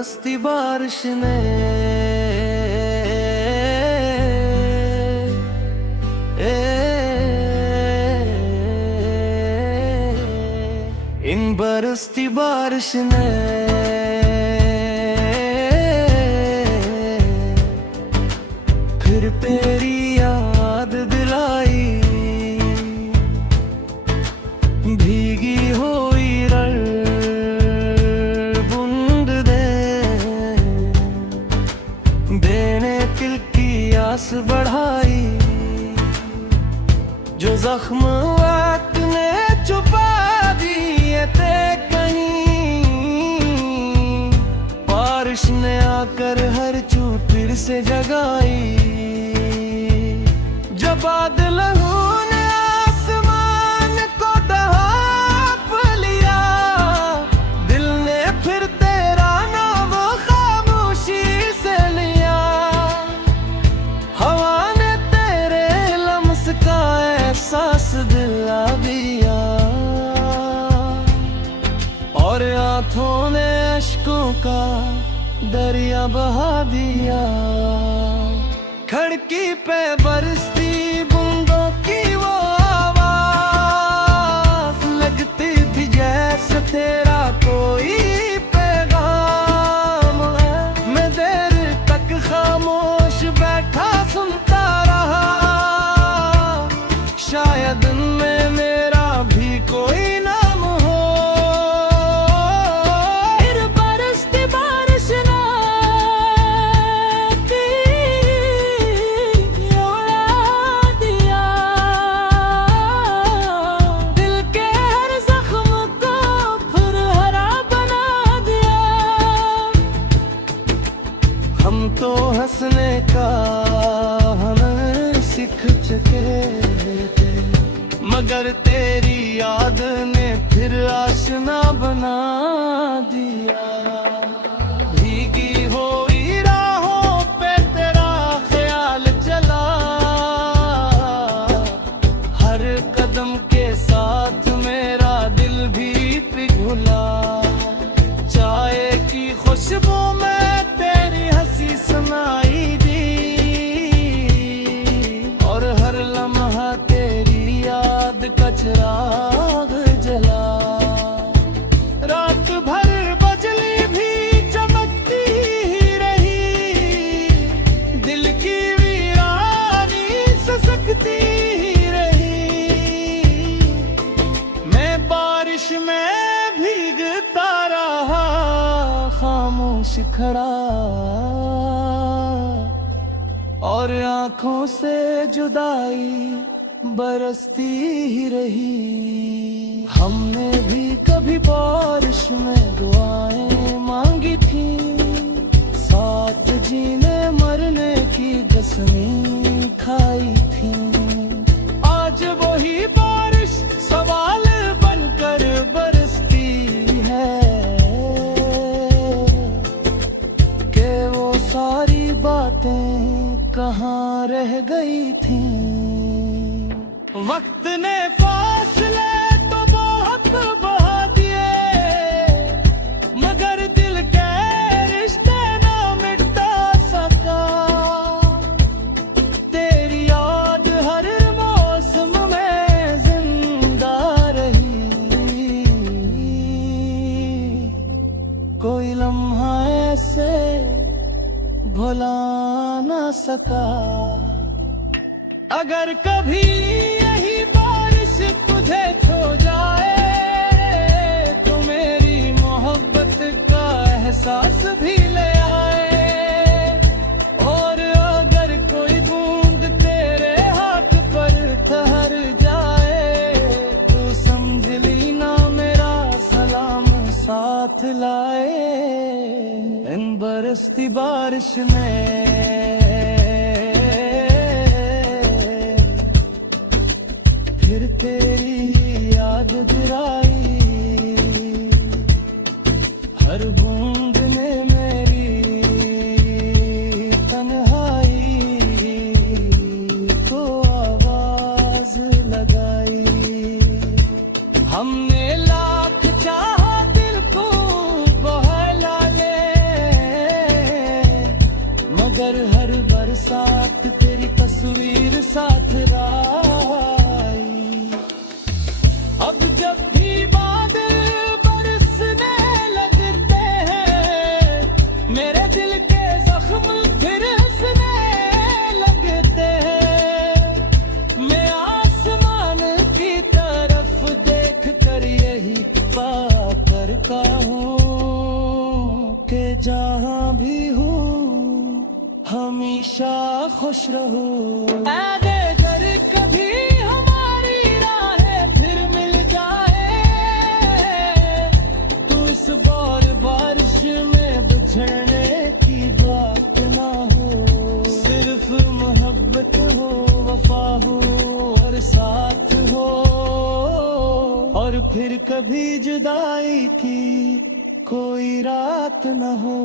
बरसती बारिश ने इन बरसती बारिश ने फिर तेरी याद दिलाई। भीगी हुई रण बूंद दे देने दिल की आस बढ़ाई। जो जख्म वक्त ने छुपा दिए थे कहीं, बारिश ने आकर हर चूट फिर से जगाई। जब बादलों ने आसमान को ढांप लिया, दिल ने फिर तेरा नाम खामोशी से लिया। हवा ने तेरे लम्स का एहसास दिला दिया, और आंखों ने अश्कों का दरिया बहा दिया। खिड़की पे बरसती बूंदों की वो आवाज लगती थी जैसे तेरा कोई पैगाम है। मैं देर तक खामोश बैठा सुनता रहा, शायद में मेरा भी कोई नाम हो। फिर बरसती बारिश ने हम तो हंसने का हुनर सीख चुके थे, मगर तेरी याद ने फिर आशना बना दिया। भीगी हुई राहों पे तेरा ख्याल चला, हर कदम के साथ मेरा दिल भी पिघला। चाय की खुशबू में सुनाई दी, और हर लम्हा तेरी याद का चिराग जला। रात भर बजली भी चमकती ही रही, दिल की वीरानी ससकती ही रही। मैं बारिश में भीगता रहा, खामोश खड़ा, और आंखों से जुदाई बरसती ही रही। हमने भी कभी बारिश में दुआएं मांगी थी, साथ जीने मरने की कसमें खाई थी। आज वही बारिश सवाल बनकर बरसती है कि वो सारी बातें कहाँ रह गई थी। वक्त ने फासले तो बहुत बहा दिए, मगर दिल के रिश्ते ना मिटा सका। तेरी याद हर मौसम में जिंदा रही, कोई लम्हा ऐसे भुला ना सका। अगर कभी यही बारिश तुझे खो जाए, तो मेरी मोहब्बत का एहसास भी ले आए। और अगर कोई बूंद तेरे हाथ पर ठहर जाए, तो समझ ली ना मेरा सलाम साथ लाए। इन बरसती बारिश में फिर तेरी याद गिराई, हर बूंद ने मेरी तन्हाई को आवाज लगाई। हमने लाख चाहा दिल को बहला ले, चाहता हूँ कि जहाँ भी हूँ हमेशा खुश रहो। अगर कभी हमारी राहें फिर मिल जाए तो इस बार बारिश में बिछड़ने की बात ना हो। सिर्फ मोहब्बत हो, वफा हो और साथ हो, और फिर कभी जुदाई की कोई रात न हो।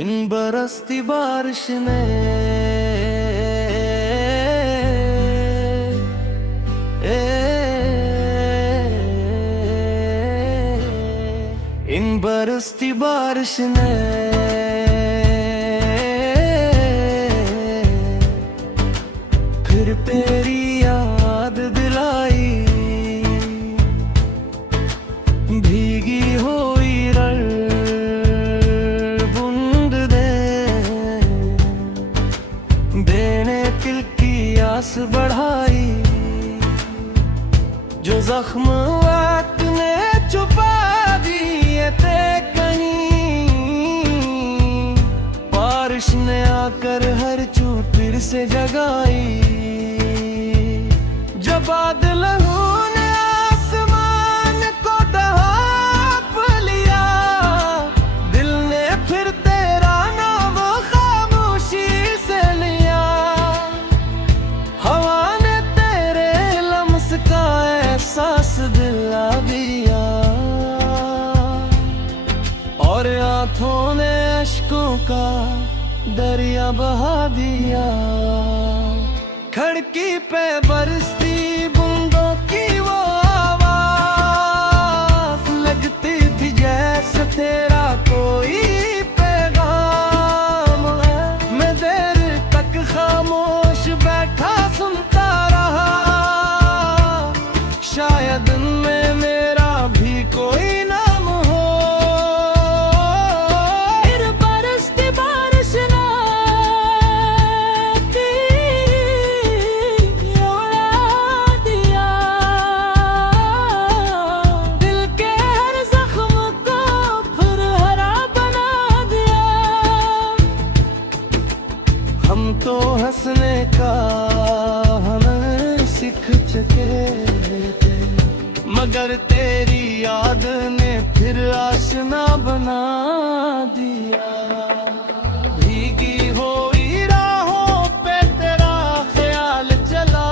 इन बरसती बारिश ने इन बरसती बारिश ने फिर तेरी याद दिलाई। भीगी हुई रण बूंद देने दिल की आस बढ़ाई। जो जख्म वक्त ने छुपा दिए थे कहीं, बारिश ने आकर हर चोट फिर से जगाई। जब बादलों ने आसमान को ढाँप लिया, दिल ने फिर तेरा नाम खामोशी से लिया। हवा ने तेरे लम्स का एहसास दिला दिया, और आँखों ने अश्कों का दरिया बहा दिया। खिड़की पे बरसती बूंदों की वो आवाज लगती थी जैसे तेरा कोई पैगाम है। मैं देर तक खामोश बैठा सुनता रहा, शायद उनमें मेरा भी कोई नाम हो। फिर बरसती बारिश ने तो हंसने का हम सीख चुके थे, मगर तेरी याद ने फिर आशना बना दिया। भीगी हुई राहों पे तेरा ख्याल चला,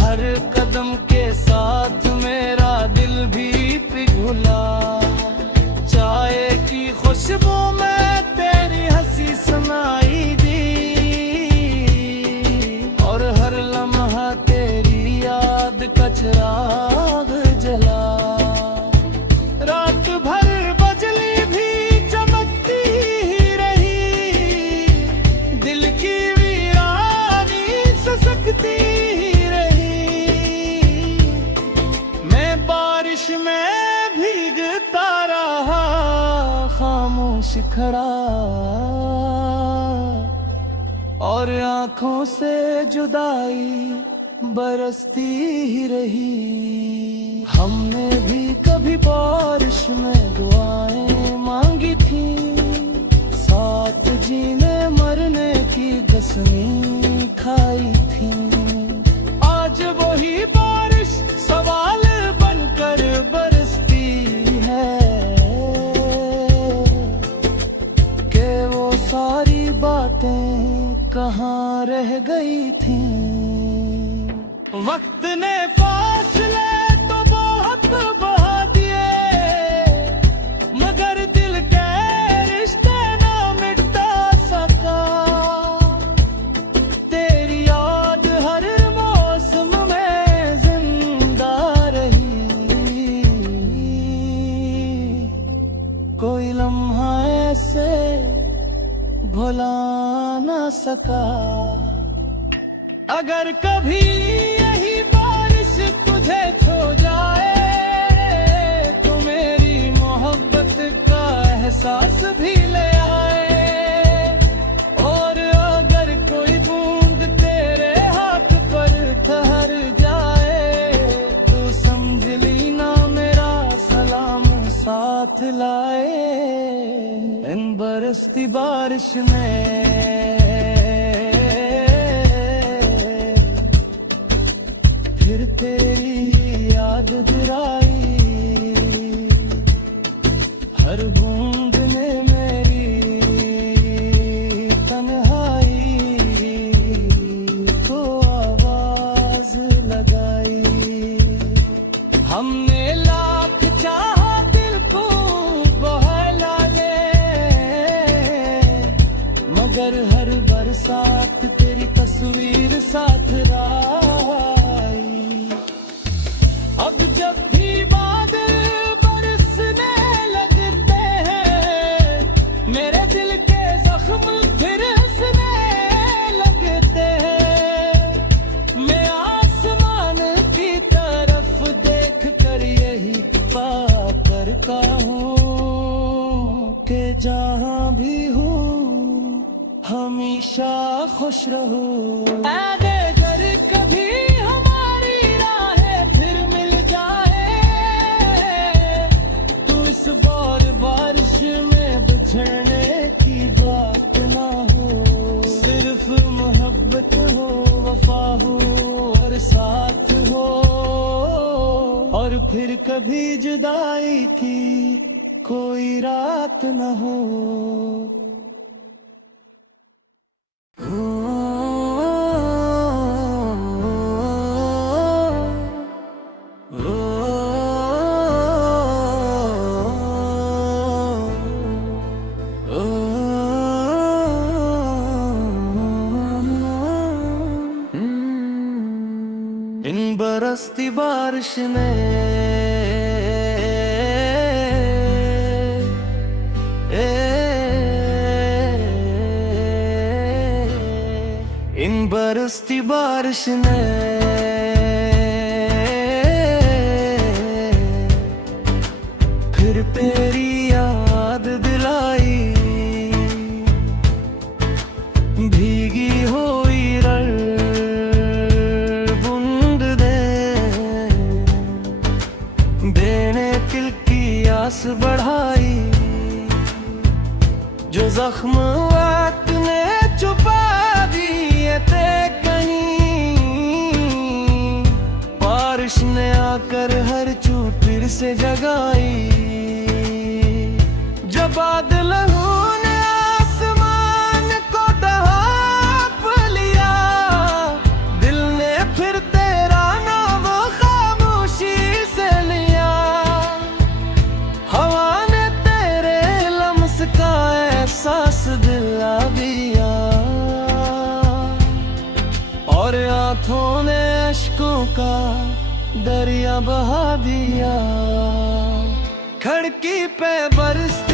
हर कदम के साथ मेरा दिल भी पिघला। चाय की खुशबू में तेरी हंसी सुनाई दी, और हर लम्हा तेरी याद का चिराग जला। रात भर बजली भी चमकती ही रही, दिल की वीरानी ससकती ही रही। मैं बारिश में भीगता रहा, खामोश खड़ा, और आँखों से जुदाई बरसती ही रही। हमने भी कभी बारिश में दुआएं मांगी थी, साथ जीने मरने की कसमें खाई थी। आज वही बारिश सवाल बनकर बरसती है कि वो सारी बातें कहाँ रह गई थी। वक्त ने फासले तो बहुत बढ़ा दिए, मगर दिल के रिश्ते ना मिटा सका। तेरी याद हर मौसम में जिंदा रही, कोई लम्हा ऐसे भुला भुला ना सका। अगर कभी यही बारिश तुझे छो जाए तो मेरी मोहब्बत का एहसास भी ले आए। और अगर कोई बूंद तेरे हाथ पर ठहर जाए तो समझ ली ना मेरा सलाम साथ लाए। इन बरसती बारिश में फिर तेरी याद दिलाई। हर बूंद ने मेरी तन्हाई को आवाज लगाई। हमने लाख चाहा दिल को बहला ले, मगर हर बरसात तेरी तस्वीर साथ आई। अब जब भी बादल बरसने लगते हैं मेरे दिल के जख्म फिर हंसने लगते हैं। मैं आसमान की तरफ देख कर यही पा करता हूँ कि जहाँ भी हूँ हमेशा खुश रहूं। अगर कभी हमारी राहें फिर मिल जाए तो इस बार बारिश में बिछड़ने की बात ना हो। सिर्फ मोहब्बत हो, वफा हो और साथ हो। और फिर कभी जुदाई की कोई रात ना हो। इन बरसती बारिश ने इन बरसती बारिश ने फिर तेरी याद दिलाई। भीगी हुई बूंद देने दिल की आस बढ़ाई। जो जख्म वक्त ने छुपा दिए थे कहीं, बारिश ने आकर हर चोट फिर से जगाई। जब बादलों ने आसमान को ढांप लिया, दिल ने फिर तेरा नाम खामोशी से लिया। हवा ने तेरे लम्स का एहसास दिला दिया और आंखों ने अश्कों का दरिया बहा दिया। खिड़की पे बरसती